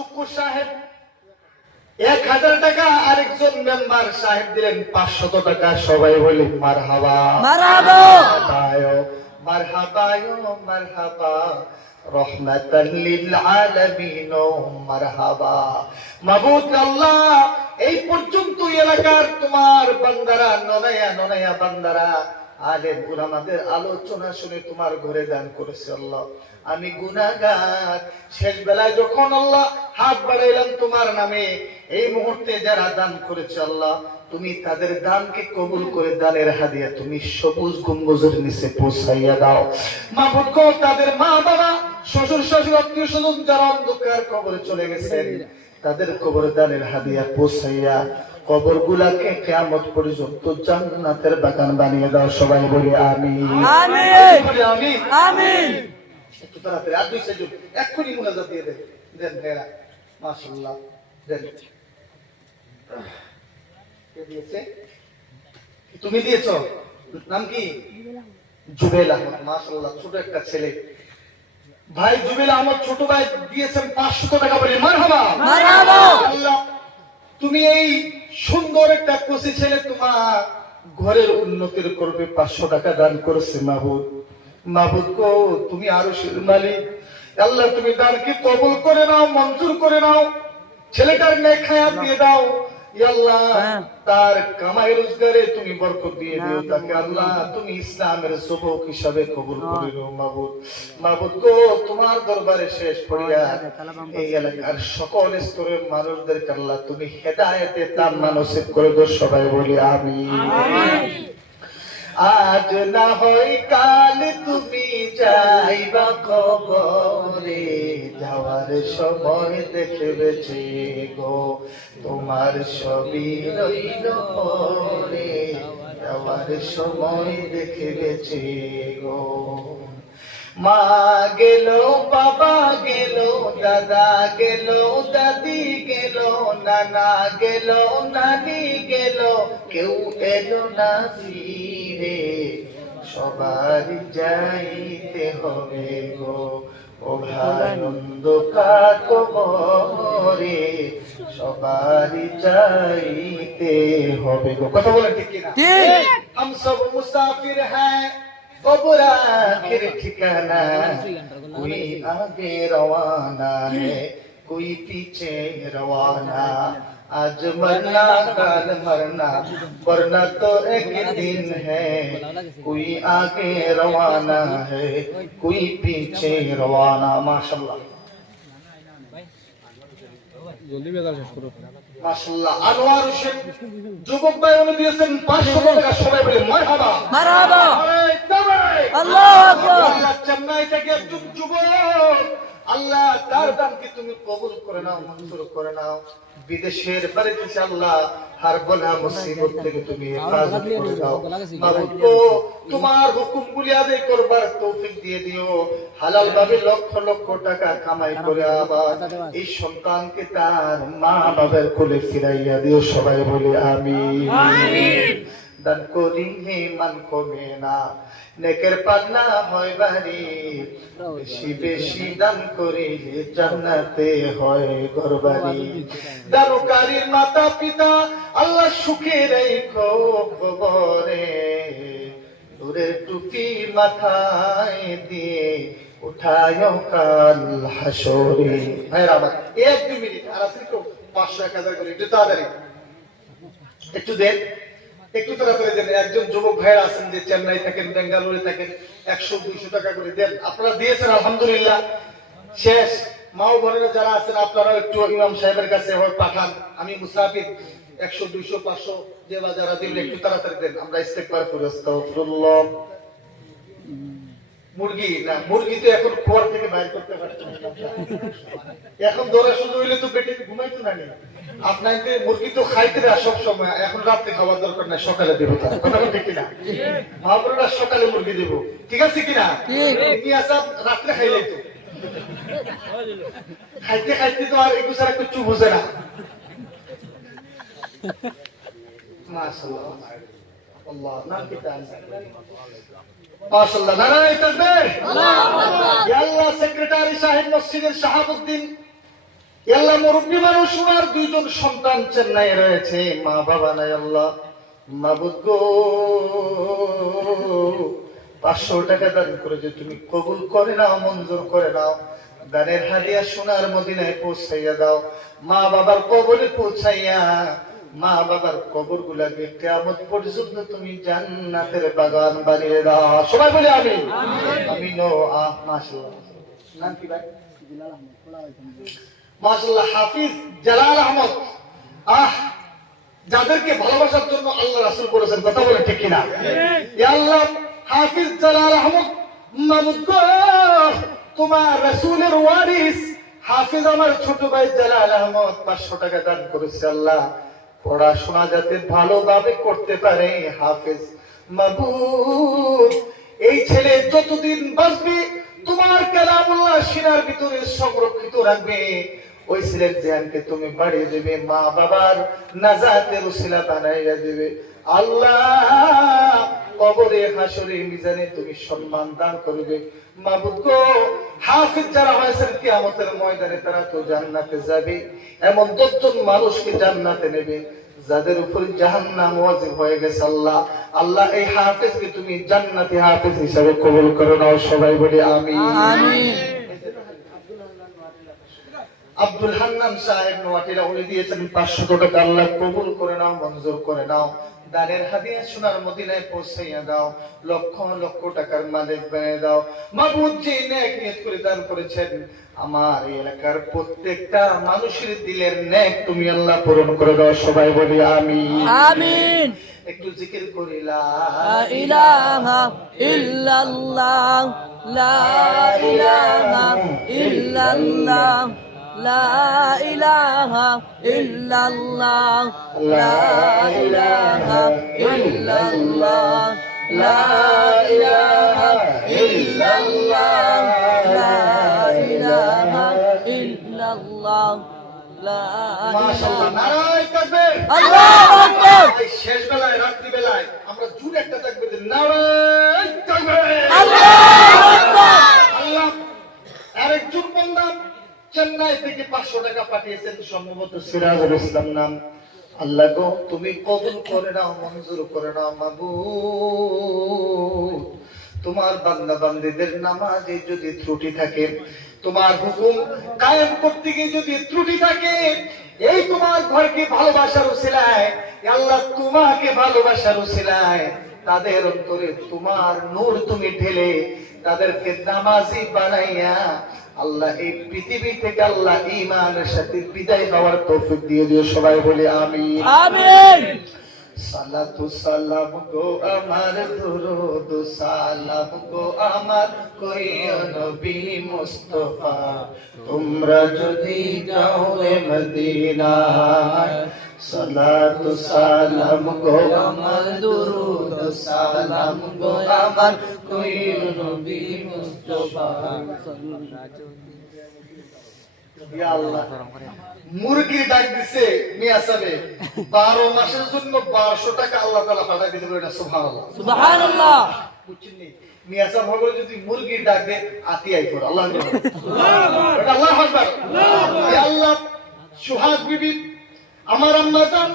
শুক্কুর সাহেব 1000 টাকা, আরেকজন মেম্বার সাহেব দিলেন 500 টাকা। সবাই বলি মারহাবা মারহাবা মারহাবা মারহাবা রহমাতাল লিল আলামিন মারহাবা। মাবুদ আল্লাহ, এই পর্যন্ত এলাকার তোমার বান্দারা, ননায়া বান্দারা, আলেম উলামাদের আলোচনা শুনে তোমার ঘরে দান করেছে আল্লাহ। আমি গুনাহগার, শেষ বেলায় যখন আল্লাহ হাত বাড়াইলাম তোমার নামে, এই মুহূর্তে যারা দান করেছে আল্লাহ, তুমি তাদের দানকে কবুল করে দানের হাদিয়া তুমি সবুজ গম্বুজের নিচে পৌঁছাইয়া দাও। মাবুদ গো, তাদের মা বাবা, শ্বশুর শাশুড়ি, আত্মীয় স্বজন যারা অন্ধকার কবরে চলে গেছেন, তাদের কবরে দানের হাদিয়া পৌঁছাইয়া কবর গুলাকে কিয়ামত পর্যন্ত জান্নাতের বাগান বানিয়ে দাও। সবাই বলি আমিন আমিন আমিন। একটু তাড়াতাড়ি আর 2 সেকেন্ড এক্ষুনি মুনাজাত দিয়ে দেন। দেন ভাইরা, মাশাআল্লাহ দেন। কে দিয়েছে? তুমি দিয়েছো? নাম কি? জুবেল আহমদ। মাশাআল্লাহ, ছোট একটা ছেলে। ভাই জুবেল আহমদ ছোট ভাই দিয়েছেন 500 টাকা। বলি মারহাবা মারহাবা। আল্লাহ, তুমি এই সুন্দর একটা কচি ছেলে তোমার ঘরের উন্নতির করবে 500 টাকা দান করেছে। মাবুদ গো, তুমি আরশের মালিক আল্লাহ, তুমি দানকে কবুল করে নাও, মঞ্জুর করে নাও। ছেলেটার নেক হায়াত দিয়ে দাও ইয়া আল্লাহ, তার কামাই রোজগারে তুমি বরকত দিয়ে দিও তাকে আল্লাহ, তুমি ইসলামের যুবক হিসাবে কবুল করে নাও। মাবুদ গো, তোমার দরবারে শেষ পড়িয়া এই এলাকার সকল স্তরের মানুষদেরকে আল্লাহ তুমি হেদায়েতে তাম্মা নসিব করে দাও। সবাই বলি আমিন। আজ না হয় কাল তুমি যাইবা কবরে, যাওয়ার সময় দেখবেছে গো তোমার ছবি রইল পরে, যাওয়ার সময় দেখবেছে গো। মা গেল, বাবা গেল, দাদা গেল, দাদি গেল, নানা গেল, নানি গেল, কেউ এলো না ফিরে, সবার যাইতে হবে গো। ও ভাই অন্ধকার কবরে, সবার যাইতে হবে গো। কথা বলেন ঠিক কিনা? हम सब मुसाफिर हैं, कब्र आखिर ठिकाना, कोई आगे रवाना है, कोई पीछे रवाना। आज मरना कल मरना, वरना तो एक दिन है, कोई आगे रवाना है, कोई पीछे रवाना। माशाल्लाह মাশাআল্লাহ। আনোয়ার হোসেন যুবক ভাই উনি দিয়েছেন 500 টাকা। সবাই বলে মারহাবা মারহাবা। আল্লাহু আকবার। আল্লাহ চেন্নাই থেকে একজন যুবক, আল্লাহ তার দানকে তুমি কবুল করে নাও, মঞ্জুর করে নাও। বিদেশের বাড়িতে আল্লাহ হার বলা মুসিবত থেকে তুমি হেফাজত করে দাও। মাবুদ গো, তোমার হুকুমগুলি আদায় করবার তৌফিক দিয়ে দিও। হালাল ভাবে লক্ষ লক্ষ টাকা কামাই করে আবার এই সন্তানকে তার মা বাবার কোলে ফিরাইয়া দিও। সবাই বলে আমিন। দান করিলে মান কমে না, নেকের পান্না হয় বাড়ি, বেশি বেশি দান করিলে জান্নাতে হয় ঘরবাড়ি। দানকারীর মাতা পিতা আল্লাহ সুখে রেখো কবরে, নূরের টুপি মাথায় দিয়ে উঠায় কাল হাসরে। ভাইরা আমার 1-2 মিনিট আর আছে তো 500-1000 করে একটু তাড়াতাড়ি একটু দেন, একটু তাড়াতাড়ি দেন। একজন যুবক ভাইরা আছেন যে চেন্নাই থাকেন, বেঙ্গালুরু থাকেন, 100-200 টাকা করে দেন। আপনারা দিয়েছেন আলহামদুলিল্লাহ। শেষ মাও বোনেরা যারা আছেন আপনারা একটু ইমাম সাহেবের কাছে পাঠান। আমি মুসাফির 100-200-500 দেওয়া যারা দিবেন একটু তাড়াতাড়ি দেন। আমরা ইস্তেগফার করি। আস্তাগফিরুল্লাহ। মুরগি না, মুরগি তো এখন খোয়ার থেকে বাইর করতে পারছেন না। এখন দৌড়া শুরু হইলে তো পেটে ঘুমাইতো না। আপনাকে মুরগি তো খাইতে না সব সময়, এখন রাতে খাওয়ার দরকার নাই, সকালে দেবো। কথা ঠিক কিনা? মহাপুরুরা সকালে মুরগি দেবো, ঠিক আছে কিনা? রাত্রে খাইলে তো খাইতে খাইতে তো আর একটু সারা কিছু বুঝে না। মাশাআল্লাহ আল্লাহ নাম কি তার? মাশাআল্লাহ, নারায়ে তাকবীর। আল্লাহু আকবার। ইয়া আল্লাহ, সেক্রেটারি সাহেব মসজিদের শাহাবুদ্দিন আল্লাহ মুরব্বী মানুষ আর দুইজন সন্তান চেন্নাই রয়েছে, মা বাবা নাই। আল্লাহ মাবুদ গো, 500 টাকা দান করে যে তুমি কবুল করে নাও, মঞ্জুর করে নাও। দানের হাদিয়া সোনার মদিনায় পৌঁছাইয়া দাও। মা বাবার কবরে পৌঁছাইয়া মা বাবার কবর গুলাকে কিয়ামত পর্যন্ত তুমি জান্নাতের বাগান বানিয়ে দাও। সবাই বলে আমিন। আমিন। ও মাশাআল্লাহ, নাম কি ভাই? মাশাআল্লাহ, হাফিজ জালাল আহমদ। যাদেরকে ভালোবাসার জন্য আল্লাহ রাসূল করেছেন, কথা বলে ঠিক কিনা? ইয়া আল্লাহ, হাফিজ জালাল আহমদ মাবুদ গো, তোমার রাসূলের ওয়ারিস হাফিজ আমার ছোট ভাই জালাল আহমদ 500 টাকা দান করেছে। আল্লাহ পড়াশোনা যাতে ভালোভাবে করতে পারে হাফিজ মাবুদ, এই ছেলে যতদিন বাঁচবে তোমার কালামুল্লাহ সিনার ভিতরে সংরক্ষিত রাখবে। ওই ছেলের জ্ঞানকে তুমি বাড়িয়ে দেবে, মা বাবার নাজাতের উসিলা বানাইয়া দেবে। আল্লাহ কবরে হাসরে মিজানে তুমি সম্মান দান করবে মাবুদ গো। হাফিজ যারা হয়েছেন কিয়ামতের ময়দানে তারা তো জান্নাতে যাবে। এমন 10 জন মানুষকে জান্নাতে নেবে যাদের উপর জাহান্নাম ওয়াজিব হয়ে গেছে। আল্লাহ আল্লাহ এই হাফিজকে তুমি জান্নাতি হাফিজ হিসেবে কবুল করে নাও। সবাই বলি আমিন। আমিন। আব্দুল হান্নান সাহেব নোয়াটিরা উনি দিয়েছেন 500 টাকা। আল্লাহ কবুল করে নাও, মঞ্জুর করে নাও। দানের হাদিয়া সোনার মদিনায় পৌঁছাইয়া দাও। লক্ষ লক্ষ টাকার মালিক বানিয়ে দাও মাবুদ। যে নেক নিয়ত করে দান করেছেন আমার এই এলাকার প্রত্যেকটা মানুষের দিলের নেক তুমি আল্লাহ পূরণ করে দাও। সবাই বলি আমিন। আমিন। একটু জিকির করি লা ইলাহা ইল্লাল্লাহ, লা ইলাহা ইল্লাল্লাহ, লা ইলাহা ইল্লাল্লাহ, লা ইলাহা ইল্লাল্লাহ, লা ইলাহা ইল্লাল্লাহ, লা ইলাহা ইল্লাল্লাহ, লা মাশাআল্লাহ। নারায়ে তাকবীর, আল্লাহু আকবার। এই শেষ বেলায়, রাত্রি বেলায় আমরা জোরে একটা তাকবীর দিই, নারায়ে তাকবীর, আল্লাহু আকবার। আল্লাহ আরেকজন বান্দা চেন্নাই থেকে 500 টাকা পাঠিয়েছেন, সম্ভবত সিরাজুল ইসলাম নাম। আল্লাহ গো তুমি কবুল করে নাও, মঞ্জুর করে নাও মাবুদ। তোমার বান্দা বান্দীদের নামাজে যদি ত্রুটি থাকে, তোমার হুকুম কায়েম করতে গিয়ে যদি ত্রুটি থাকে, এই তোমার ঘরকে ভালোবাসার উসিলায় আল্লাহ তোমাকে ভালোবাসার উসিলায় তাদের অন্তরে তোমার নূর তুমি ঢেলে তাদেরকে নামাজি বানাইয়া আল্লাহ এই পৃথিবী থেকে আল্লাহ ঈমানের সাথে বিদায় হওয়ার তৌফিক দিয়ে দিও। সবাই বলে আমিন। আমিন। সালাতু সালাম গো আমার, দুরুদ সালাম গো আমার কইও নবী মুস্তাফা, তোমরা যদি যাও মদিনায়। সালাতু সালাম গো আমার, দুরুদ সালাম গো আমার কইও নবী মুস্তাফা। ইয়া আল্লাহ, মুরগির ডাক দিছে মিয়া সাহেব 12 মাসের জন্য 1200 টাকা আল্লাহ তাআলা পাঠাই দিতে পারে। সুবহানাল্লাহ, সুবহানাল্লাহ। বুঝছেন মিয়া সাহেব হলো যদি মুরগির ডাক দে আতিয়াই করে আল্লাহ সুবহানাল্লাহ, আল্লাহু আকবার। ইয়া আল্লাহ, সুহাগ বিবি আমার আম্মা জান,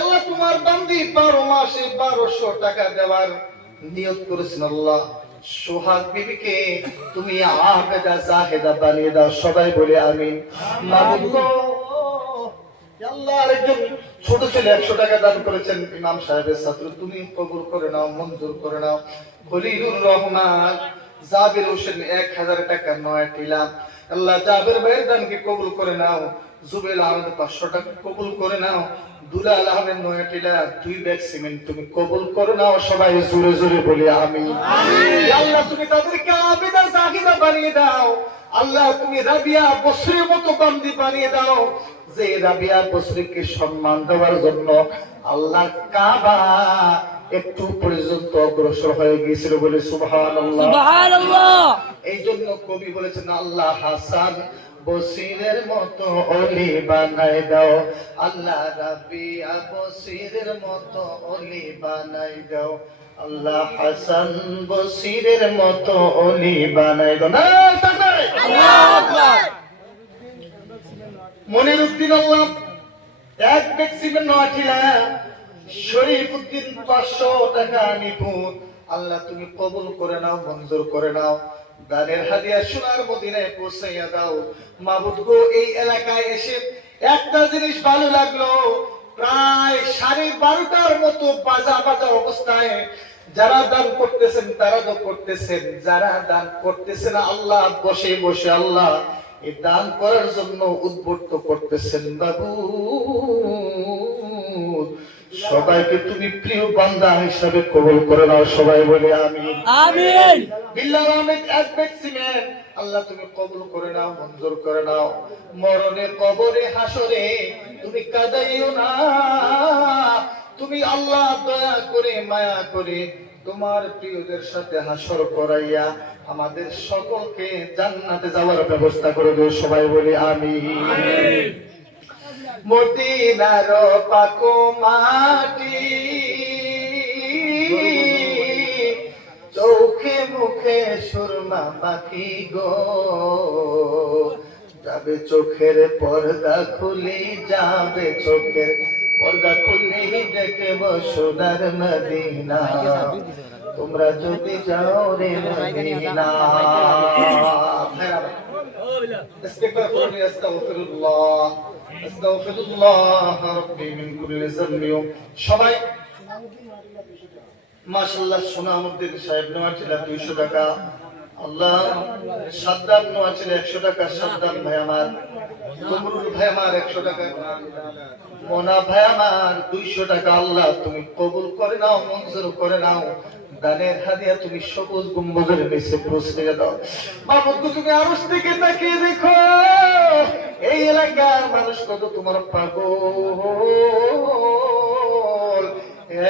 আল্লাহ তোমার বান্দি 12 মাসে 1200 টাকা দেওয়ার নিয়ত করেছেন। আল্লাহ সোহাগ বিবিকে তুমি আবেদা জাহেদা বানিয়ে দাও। সবাই বলে আমিন। মাবুদ আল্লাহ আরেকজন ছোট ছেলে 100 টাকা দান করেছেন, ইমাম সাহেবের ছাত্র, তুমি কবুল করে নাও, মঞ্জুর করে নাও। খলিলুর রহমান জাবির হোসেন 1000 টাকা নয়াটিলা, আল্লাহ জাবির ভাইয়ের দানকে কবুল করে নাও। জুবেল আহমেদ 500 টাকা কবুল করে নাও। দুলাল আহমেদ নয়াটিলা 2 ব্যাগ সিমেন্ট তুমি কবুল করে নাও। সবাই জোরে জোরে বলি আমিন। আল্লাহ তুমি তাদেরকে আবেদা জাহিদা বানিয়ে দাও। আল্লাহ তুমি রাবিয়া বসরির মতো বান্দি বানিয়ে দাও, যে রাবিয়া বসরিকে সম্মান দেওয়ার জন্য আল্লাহ কাবা একটু পর্যন্ত অগ্রসর হয়ে গিয়েছিল বলে সুবহানাল্লাহ, সুবহানাল্লাহ। এই জন্য কবি বলেছেন আল্লাহ হাসান বসিরের মতো অলি বানাই দাও, আল্লাহ রাবিয়া বসিরের মতো অলি বানাই দাও, আল্লাহ হাসান বসিরের মতো অলি বানাই দাও। না তাকবীর, আল্লাহু আকবার। মনিরউদ্দিন আল্লাহ এক ব্যাগ সিমেন্ট নোয়াঠিলা, শরীফউদ্দিন 500 টাকা নিপুর, আল্লাহ তুমি কবুল করে নাও, মঞ্জুর করে নাও, দানের হাদিয়া সোনার মদিনায় পৌঁছাইয়া দাও। মাবুদ গো, এই এলাকায় এসে একটা জিনিস ভালো লাগলো, প্রায় 12:30টার মতো বাজা বাজা অবস্থায় যারা দান করতেছেন তারা তো করতেছেন, যারা দান করতেছেন আল্লাহ বসে বসে আল্লাহ এই দান করার জন্য উদ্বুদ্ধ করতেছেন। বাবু, সবাইকে তুমি প্রিয় বান্দা হিসাবে কবুল করে নাও, সবাই বলে আমিন। আমিন। বিল্লাহ আহমেদ এক ব্যাগ সিমেন্ট, আল্লাহ তুমি কবুল করে নাও, মঞ্জুর করে নাও। মরণে, কবরে, হাসরে তুমি কাঁদাইও না, তুমি আল্লাহ দয়া করে মায়া করে তোমার প্রিয়দের সাথে হাসর করাইয়া আমাদের সকলকে জান্নাতে যাওয়ার ব্যবস্থা করে দিও, সবাই বলি আমিন। মদিনার পাকো মাটি, চোখে মুখে সুরমা মাখি গো, যাবে চোখের পর্দা খুলি, যাবে চোখের পর্দা খুলি, দেখব সোনার মদিনা, তোমরা যদি যাও রে মদিনা। আস্তাগফিরুল্লাহ রাব্বি মিন কুল্লি যামবি। সবাই মাশাআল্লাহ। সোনামুদ্দিন সাহেব নোয়াছিলা 200 টাকা, আল্লাহ। সাদ্দাম নোয়াছিলা 100 টাকা, সাদ্দাম ভাই আমার। কমরুল ভাই আমার 100 টাকা, মোনা ভাই আমার 200 টাকা, আল্লাহ তুমি কবুল করে নাও, মঞ্জুর করে নাও। দানের হাদিয়া তুমি সবুজ গম্বুজের নিচে পৌঁছে দাও। মাবুদ, তুমি আরশ থেকে তাকিয়ে দেখো এই এলাকার মানুষ কত তোমার পাগল,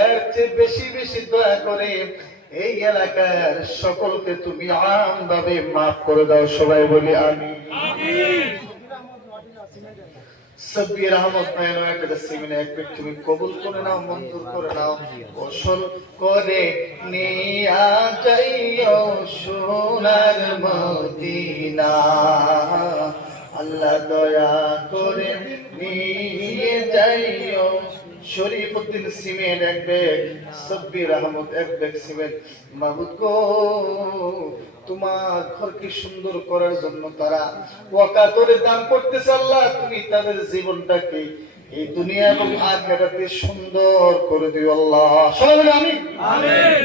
এর চেয়ে বেশি বেশি দয়া করে এই এলাকার সকলকে তুমি আমভাবে মাফ করে দাও, সবাই বলি আমিন। সাব্বির আহমদ ভাইয়ের একটা সিমেন্ট এক ব্যাগ তুমি কবুল করে নাও, মঞ্জুর করে নাও। গোসল করে নিয়া যাইও সোনার মদিনা, আল্লাহ দয়া করে নিয়ে যাইও। শরীফউদ্দিন সিমেন্ট এক ব্যাগ, সাব্বির আহমদ এক ব্যাগ সিমেন্ট। মাবুদ গো, তোমার ঘরকে সুন্দর করার জন্য তারা ওয়াকাতরে দান করতেছে, আল্লাহ তুমি তাদের জীবনটাকে এই দুনিয়া এবং আখিরাতে সুন্দর করে দিও, আল্লাহ। সবাই বলে আমিন। আমিন।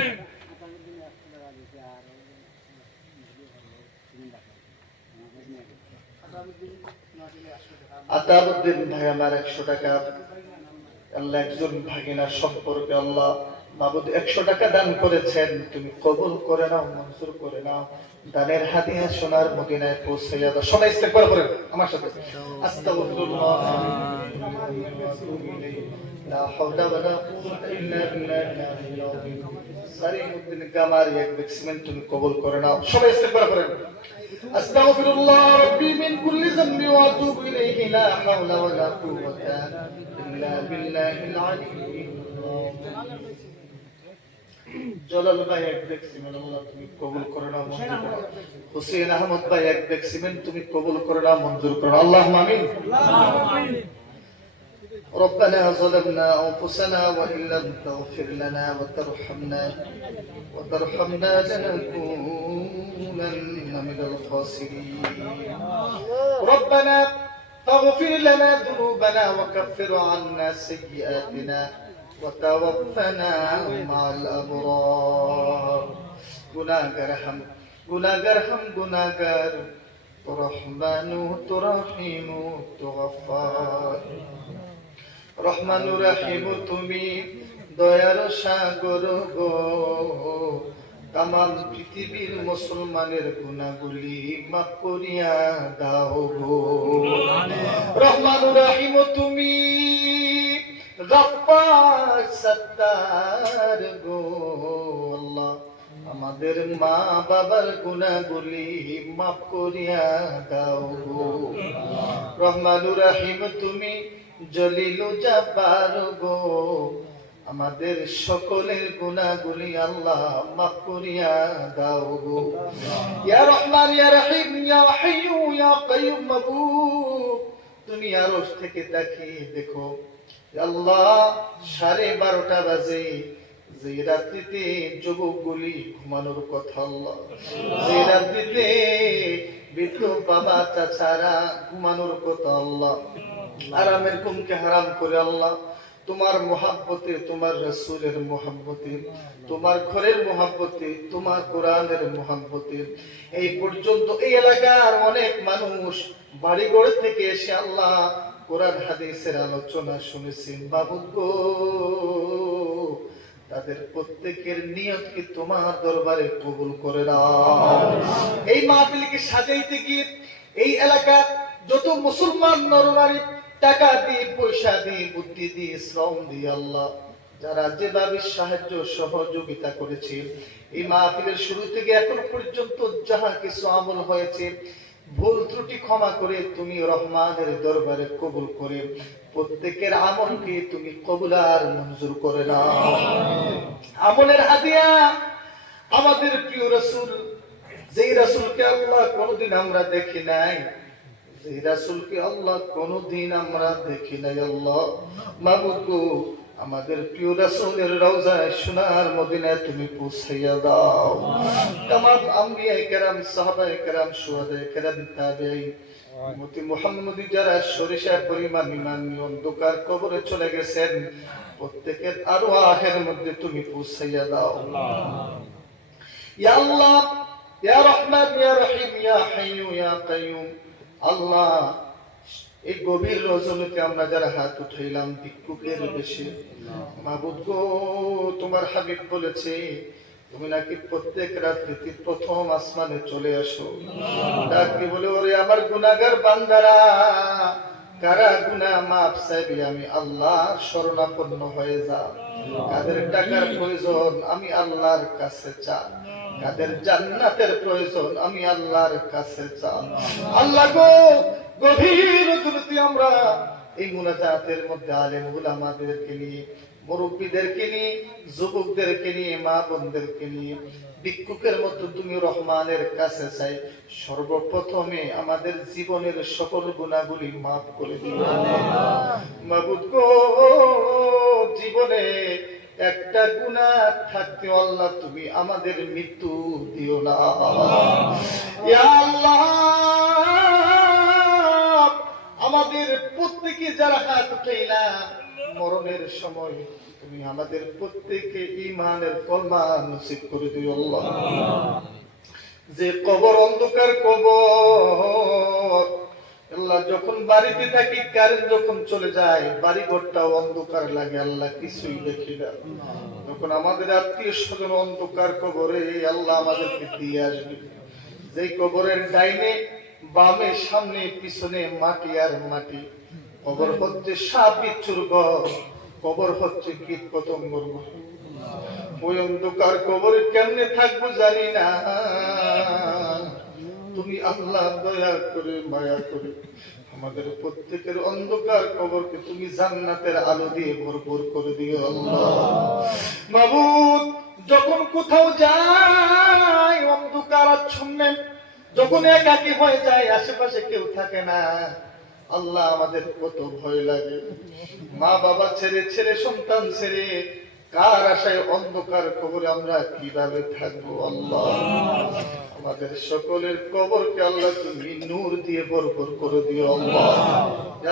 আতাউদ্দিন ভাই আমার 100 টাকা, আল্লাহ একজন ভাগিনার সম্পর্কে আল্লাহ মাবুদ 100 টাকা দান করেছেন, তুমি কবুল করে নাও, মঞ্জুর করে নাও। দানের হাদিয়া সোনার মদিনায় পৌঁছাইয়া দাও। সবাই ইস্তেগফার করেন আমার সাথে। আস্তাগফিরুল্লাহ লা হাওলা ওয়ালা কুওয়াতা ইল্লা বিল্লাহ। সারিউদ্দিন গামারি এক ব্যাগ সিমেন্ট তুমি কবুল করে নাও। সবাই ইস্তেগফার করেন। আস্তাগফিরুল্লাহ রাব্বি মিন কুল্লি যামবি ওয়া আতুবু ইলাইহি, লা হাওলা ওয়ালা কুওয়াতা ইল্লা বিল্লাহিল আলিয়্যিল আযীম। জলাল ভাই এক ব্যাগ সিমেন্ট, আল্লাহ তুমি কবুল করে নাও, মঞ্জুর করে নাও। হুসেন আহমদ ভাই এক ব্যাগ সিমেন্ট তুমি কবুল করে নাও, মঞ্জুর করে নাও। আল্লাহুম্মা আমিন। ربنا ظلمنا أنفسنا وإن لم تغفر لنا وترحمنا لنكونن من الخاسرين. ربنا فاغفر لنا ذنوبنا وكفر عنا سيئاتنا وتوفنا مع الأبرار. গুনাহগার হাম গুনাহগার রহমানু তুরহিমু তুগফার। রহমানু রহিমু তুমি দয়ার সাগর গো, তামাম পৃথিবীর মুসলমানের গুনাহগুলি মাফ করিয়া দাও গো। রহমানু রহিমু তুমি গফফার সত্তার গো, আল্লাহ আমাদের মা বাবার গুনাহগুলি মাফ করিয়া দাও গো। রহমানুর রহিম তুমি জলিলু জব্বার গো, আমাদের সকলের গুনাহগুলি আল্লাহ মাফ করিয়া দাও গো। ইয়া রহমান ইয়া রহিম ইয়া হাইয়্যু ইয়া কাইয়্যুম মাবুদ তুমি আরশ থেকে তাকিয়ে দেখো আল্লাহ 12:30 বাজে, যে রাত্রিতে যুবকগুলি ঘুমানোর কথা আল্লাহ, যে রাত্রিতে বৃদ্ধ বাবা চাচারা ঘুমানোর কথা আল্লাহ, আরামের ঘুমকে হারাম করে আল্লাহ তোমার মোহাব্বতে, তোমার রাসূলের মোহাব্বতে, তোমার ঘরের মোহাব্বতে, তোমার কোরআনের মোহাব্বতে এই পর্যন্ত এই এলাকার অনেক মানুষ বাড়িঘর থেকে এসে আল্লাহ কোরআন হাদিসের আলোচনা শুনেছেন। বাবু গো, তাদের প্রত্যেকের নিয়তকে তোমার দরবারে কবুল করে নাও। এই মাহফিলকে সাজাইতে গিয়ে এই এলাকার যত মুসলমান নরনারী টাকা দিয়ে, পয়সা দিয়ে, বুদ্ধি দিয়ে, শ্রম দিয়ে আল্লাহ যারা যেভাবে সাহায্য সহযোগিতা করেছে এই মাহফিলের শুরু থেকে এখন পর্যন্ত যাহা কিছু আমল হয়েছে, ভুল ত্রুটি ক্ষমা করে তুমি রহমানের দরবারে কবুল করে প্রত্যেকের আমলকে তুমি কবুল আর মঞ্জুর করে নাও। আমলের হাদিয়া আমাদের প্রিয় রাসূল, যেই রাসূলকে আল্লাহ কোনদিন আমরা দেখি নাই, যেই রাসূলকে আল্লাহ কোনদিন আমরা দেখি নাই আল্লাহ মাবুদ গো, আমাদের প্রিয় রাসূলের রওজায় সোনার মদিনায় তুমি পৌঁছাইয়া দাও। তামাম আম্বিয়া কেরাম, সাহাবায়ে কেরাম, শুহাদায়ে কেরাম, তাবেঈন, উম্মতি মুহাম্মদী যারা সরিষা পরিমাণ ঈমান নিয়ে অন্ধকার কবরে চলে গেছেন, প্রত্যেকের আরওয়াহের মধ্যে তুমি পৌঁছাইয়া দাও। ইয়া আল্লাহ, ইয়া রহমান, ইয়া রহিম, ইয়া হাইয়্যু ইয়া কাইয়্যুম, আল্লাহ এই গভীর রজনীতে আমরা যারা হাত উঠাইলাম ভিক্ষুকের বেশে, মাবুদ গো তোমার হাবিব বলেছে তুমি নাকি প্রত্যেক রাত্রিতে প্রথম আসমানে চলে আসো, ডাকি বলে ওরে আমার গুনাহগার বান্দারা, কারা গুনাহ মাফ চাইবে আমি আল্লাহর শরণাপন্ন হয়ে যা, কাদের টাকার প্রয়োজন আমি আল্লাহর কাছে চা, কাদের জান্নাতের প্রয়োজন আমি আল্লাহর কাছে চা। আল্লাহ গো, গভীর রজনীতে আমরা এই মুনাজাতের মধ্যে আলেম উলামাদেরকে নিয়ে, মুরব্বীদেরকে নিয়ে, যুবকদেরকে নিয়ে, মা বোনদেরকে নিয়ে ভিক্ষুকের মতো তুমি রহমানের কাছে চাই, সর্বপ্রথমে আমাদের জীবনের সকল গুনাহগুলি মাফ করে দিও মাবুদ গো। জীবনে একটা গুনাহ থাকতে আল্লাহ তুমি আমাদের মৃত্যু দিও না। ইয়া আল্লাহ, আমাদের প্রত্যেকে যারা হাত উঠাইলাম মরণের সময় তুমি আমাদের প্রত্যেকে ঈমানের কলমা নসিব করে দিও আল্লাহ। যে কবর অন্ধকার কবর আল্লাহ, যখন বাড়িতে থাকি কারেন্ট যখন চলে যায় বাড়ি ঘরটাও অন্ধকার লাগে আল্লাহ, কিছুই দেখি না। যখন আমাদের আত্মীয় স্বজন অন্ধকার কবরে আল্লাহ আমাদেরকে দিয়ে আসবে, যে কবরের ডাইনে বামে সামনে পিছনে মাটি আর মাটি, কবর হচ্ছে সাপ বিচ্ছুর ঘর, কবর হচ্ছে কীট পতঙ্গর ঘর। ওই অন্ধকার কবরে কেমনে থাকবো জানি না, তুমি আল্লাহ দয়া করে মায়া করে আমাদের প্রত্যেকের অন্ধকার কবরকে তুমি জান্নাতের আলো দিয়ে ভরপুর করে দিও আল্লাহ। মাবুদ, যখন কোথাও যাই অন্ধকার আচ্ছন্নে, যখন একাকী হয়ে যায় আশেপাশে কেউ থাকে না আল্লাহ, আমাদের কত ভয় লাগে। মা বাবা ছেড়ে, ছেলে সন্তান ছেড়ে কার আশায় অন্ধকার কবরে আমরা কিভাবে থাকবো আল্লাহ। আমাদের সকলের কবরকে আল্লাহ তুমি নূর দিয়ে ভরপুর করে দিও আল্লাহ।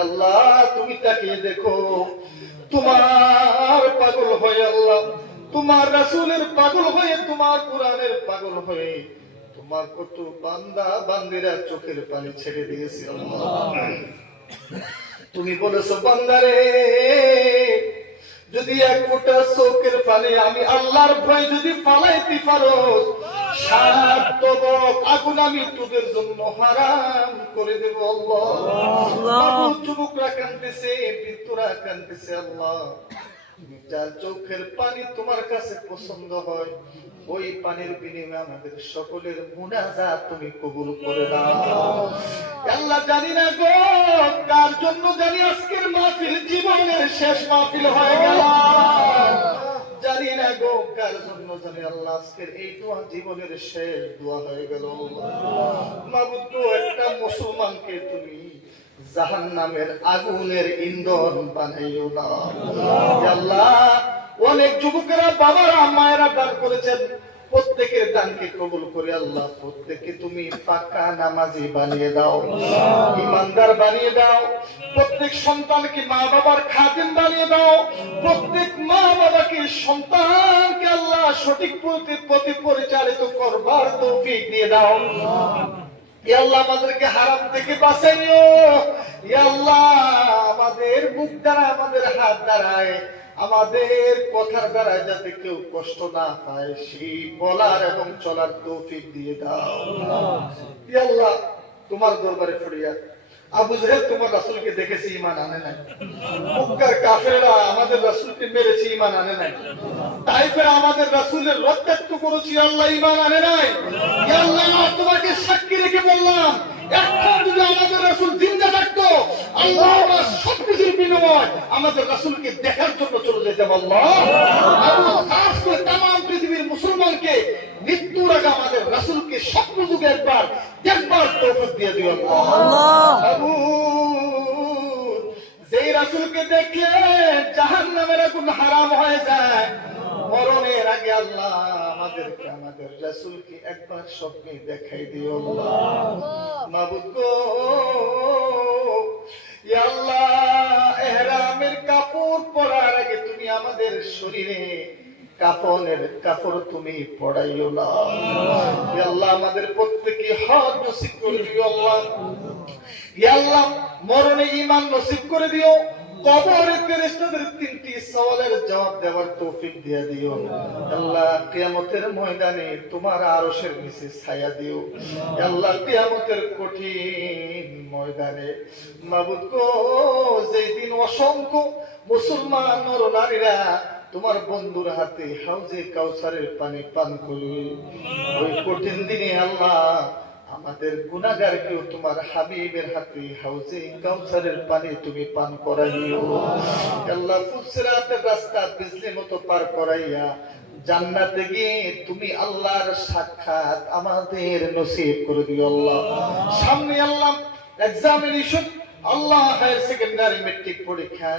আল্লাহ তুমি তাকিয়ে দেখো, তোমার পাগল হয়ে আল্লাহ, তোমার রাসূলের পাগল হয়ে, তোমার কোরআনের পাগল হয়ে তোমার কত বান্দা বান্দিরা চোখের পানি ছেড়ে দিয়েছে আল্লাহ। তুমি বলেছো বান্দারে, যদি এক ফোঁটা চোখের পানি আমি আল্লাহর ভয় যদি ফালাইতে পারো, 7 তবক আগুন আমি তোদের জন্য হারাম করে দেব আল্লাহ। যুবকরা কাঁদতেছে, বৃদ্ধরা কাঁদতেছে আল্লাহ, যার চোখের পানি তোমার কাছে পছন্দ হয় ওই পানির বিনিময়ে আমাদের সকলের মুনাজাত তুমি কবুল করে দাও আল্লাহ। জানি না গো কার জন্য জানি আজকের মাহফিল জীবনের শেষ মাহফিল হয়ে গেল, জানি না গো কার জন্য জানি আল্লাহ আজকের এই দোয়া জীবনের শেষ দোয়া হয়ে গেল। মাবুদ গো, একটা মুসলমানকে তুমি জাহান্নামের আগুনের ইন্ধন বানাইও না। ইয়া আল্লাহ, অনেক যুবকেরা বাবারা মায়েরা দান করেছেন, প্রত্যেকের দানকে কবুল করে আল্লাহ প্রত্যেককে তুমি পাক্কা নামাজি বানিয়ে দাও, ইমানদার বানিয়ে দাও। প্রত্যেক সন্তানকে মা বাবার খাদেম বানিয়ে দাও। প্রত্যেক মা বাবাকে সন্তানকে আল্লাহ সঠিক পথে পরিচালিত করবার তৌফিক দিয়ে দাও। ইয়া আল্লাহ, আমাদেরকে হারাম থেকে বাঁচাইও। ইয়া আল্লাহ, আমাদের মুখ দ্বারা, আমাদের হাত দ্বারায়, আমাদের কথার দ্বারা যাতে কেউ কষ্ট না পায় সেই বলার এবং চলার তৌফিক দিয়ে দাও। ইয়া আল্লাহ, তোমার দরবারে ফরিয়াদ, আবু জাহেল তোমার রাসূলকে দেখেছে, ঈমান আনে নাই। মক্কার কাফেররা আমাদের রাসূলকে মেরেছে, ঈমান আনে নাই। তাইফের আমাদের রাসূলের রক্তাক্ত করেছে, আল্লাহ ঈমান আনে নাই। ইয়া আল্লাহ, তোমাকে সাক্ষী রেখে বললাম, এখন যদি আমাদের রাসূল জিন্দা থাকতো, আল্লাহ আমার সবকিছুর বিনিময় আমাদের রাসূলকে দেখার জন্য চলে যেতাম। আল্লাহ, খাস করে তামাম পৃথিবীর মুসলমানকে মৃত্যুর আগে আমাদের রাসূলকে স্বপ্ন যুগে একবার দেখবার তৌফিক দিয়ে দিও আল্লাহ। যেই রাসূলকে দেখলে জাহান্নামের আগুন হারাম হয়ে যায়, মরণের আগে আল্লাহ আমাদেরকে আমাদের রাসূলকে একবার স্বপ্নে দেখাই দিও আল্লাহ। মাবুদ গো, ইয়া আল্লাহ, ইহরামের কাপড় পরার আগে তুমি আমাদের শরীরে কাফনের কাপড় তুমি পরাইও না। ইয়া আল্লাহ, আমাদের প্রত্যেককে হজ নসিব করে দিও আল্লাহ। ইয়া আল্লাহ, মরণে ঈমান নসিব করে দিও। কবরে ফেরেশতাদের তিনটি সওয়ালের জবাব দেওয়ার তৌফিক দিয়ে দিও আল্লাহ। কিয়ামতের ময়দানে তোমার আরশের নিচে ছায়া দিও আল্লাহ। কিয়ামতের কঠিন ময়দানে মাবুদ গো, যেই দিন অসংখ্য মুসলমান নরনারীরা তোমার বন্ধুর হাতে হাউজে কাউসারের পানি পান করবে, ওই কঠিন দিনে আল্লাহ আমাদের গুনাহগারকেও তোমার হাবিবের হাতে হাউজে কাউসারের পানি তুমি পান করাইও আল্লাহ। ফুলসিরাতের রাস্তা বিজলির মতো পার করাইয়া জান্নাতে গিয়ে তুমি আল্লাহর সাক্ষাৎ আমাদের নসিব করে দিও আল্লাহ। সামনে আল্লাহ এক্সামিনেশন, আল্লাহ হায়ার সেকেন্ডারি মেট্রিক পরীক্ষা,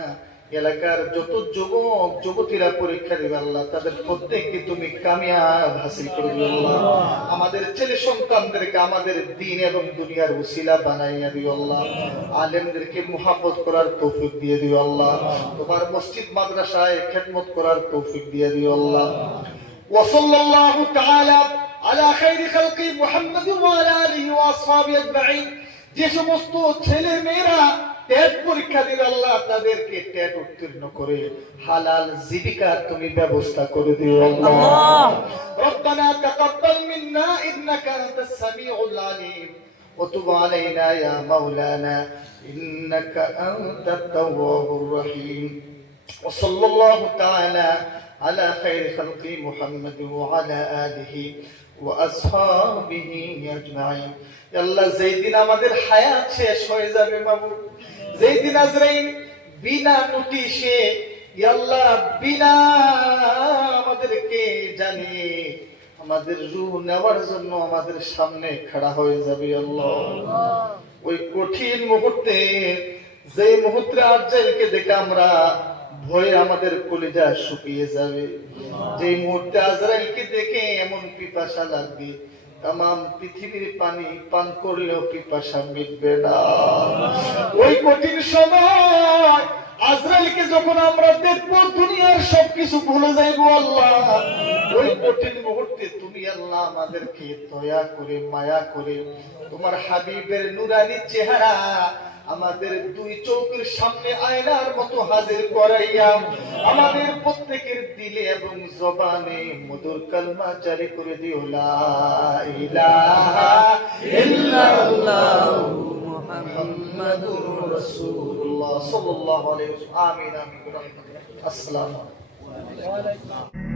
এলাকার যত যুবক যুবতীরা পরীক্ষা দিবে আল্লাহ, তাদের প্রত্যেককে তুমি কামিয়াব হাসিল করে দিও আল্লাহ। আমাদের ছেলে সন্তানদেরকে আমাদের দ্বীন এবং দুনিয়ার উসিলা বানাইয়া দিও আল্লাহ। আলেমদেরকে মুহাব্বত করার তৌফিক দিয়ে দিও আল্লাহ। তোমার মসজিদ মাদ্রাসায় খেদমত করার তৌফিক দিয়ে দিও আল্লাহ। ওয়া সাল্লাল্লাহু তাআলা আলা খায়রি খালকি মুহাম্মাদ ওয়া আলা আলিহি ওয়া আসহাবিহি আজমাইন। যে সমস্ত ছেলে মেয়েরা টেট পরীক্ষা দিবে আল্লাহ, তাদেরকে টেট উত্তীর্ণ করে হালাল জীবিকার তুমি ব্যবস্থা করে দিও আল্লাহ। রব্বানা তাকাব্বাল মিন্না ইন্নাকা আনতাস সামিউল আলিম ওয়া তুব আলাইনা ইয়া মাওলানা ইন্নাকা আনতাত তাওয়াবুর রহিম। ওয়া সাল্লাল্লাহু তাআলা আলা খায়রি খালকি মুহাম্মাদ ওয়া আলা আলিহি ওয়া আসহাবিহি আজমাইন। আল্লাহ, যেই দিন আমাদের হায়াত শেষ হয়ে যাবে মাবুদ, যেই দিন আজরাইল বিনা নোটিশে আল্লাহ বিনা আমাদেরকে জানিয়ে আমাদের রূহ নেওয়ার জন্য আমাদের সামনে খাড়া হয়ে যাবে আল্লাহ, ওই কঠিন মুহূর্তে, যে মুহূর্তে আজরাইলকে দেখে আমরা ভয়ে আমাদের কলিজা শুকিয়ে যাবে, যে মুহূর্তে আজরাইলকে দেখে এমন পিপাসা লাগবে তামাম পৃথিবীর পানি পান করলেও পিপাসা মিটবে না। ওই কঠিন সময় আজরাইলকে যখন আমরা দেখবো, দুনিয়ার সবকিছু ভুলে যাইবো আল্লাহ। ওই কঠিন মুহূর্তে তুমি আল্লাহ আমাদেরকে দয়া করে মায়া করে তোমার হাবিবের নুরানি চেহারা আমাদের দুই চোখের সামনে আয়নার মতো হাজির করাইয়া আমাদের প্রত্যেকের দিলে এবং জবানে মধুর কালমা জারি করে দিও, লা ইলাহা ইল্লাল্লাহু মুহাম্মাদুর রাসূলুল্লাহ সাল্লাল্লাহু আলাইহি ওয়াসাল্লাম। আমিন আমিন। আসসালামু আলাইকুম।